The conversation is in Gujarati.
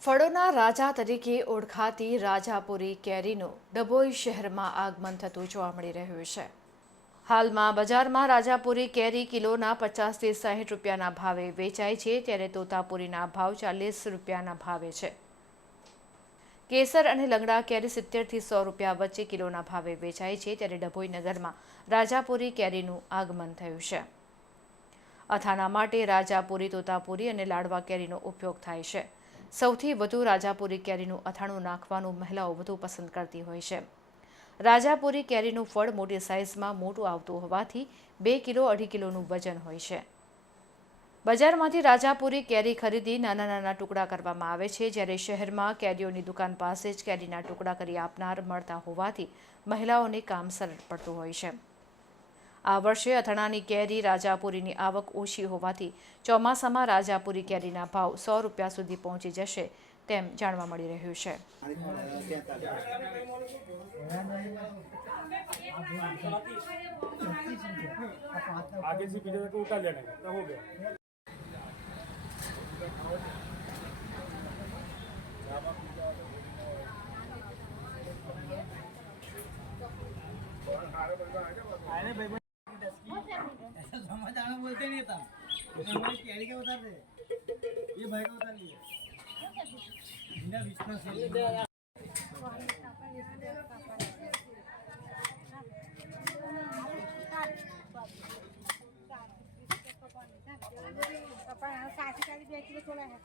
ફળોના રાજા તરીકે ઓળખાતી રાજાપુરી કેરીનું ડભોઈ શહેરમાં આગમન થતું જોવા મળી રહ્યું છે. હાલમાં બજારમાં રાજાપુરી કેરી કિલોના પચાસથી સાહીઠ રૂપિયાના ભાવે વેચાય છે, ત્યારે તોતાપુરીના ભાવ ચાલીસ રૂપિયાના ભાવે છે. કેસર અને લંગડા કેરી સિત્તેરથી સો રૂપિયા વચ્ચે કિલોના ભાવે વેચાય છે, ત્યારે ડભોઈ નગરમાં રાજાપુરી કેરીનું આગમન થયું છે. અથાણા માટે રાજાપુરી તોતાપુરી અને લાડવા કેરીનો ઉપયોગ થાય છે. સૌથી વધુ રાજાપુરી કેરીનું અથાણું નાખવાનું મહિલાઓ વધુ પસંદ કરતી હોય છે. રાજાપુરી કેરીનું ફળ મોટી સાઇઝમાં મોટું આવતું હોવાથી બે કિલો અઢી કિલોનું વજન હોય છે. બજારમાંથી રાજાપુરી કેરી ખરીદી નાના નાના ટુકડા કરવામાં આવે છે. જ્યારે શહેરમાં કેરીઓની દુકાન પાસે જ કેરીના ટુકડા કરી આપનાર મળતા હોવાથી મહિલાઓને કામ સરળ પડતું હોય છે. આ વર્ષે અથાણાની કેરી રાજાપુરીની આવક ઓછી હોવાથી ચોમાસામાં રાજાપુરી કેરીના ભાવ સો રૂપિયા સુધી પહોંચી જશે તેમ જાણવા મળી રહ્યું છે आगे से पीछे तक उठा लेना है तो हो गया ऐसा समाधान बोलते नहीं था हमारी कैरी का बता दे ये भाई का बता दिए बिना विश्वास से સાઠ ચાલીસ બે કિલો ચોળા હે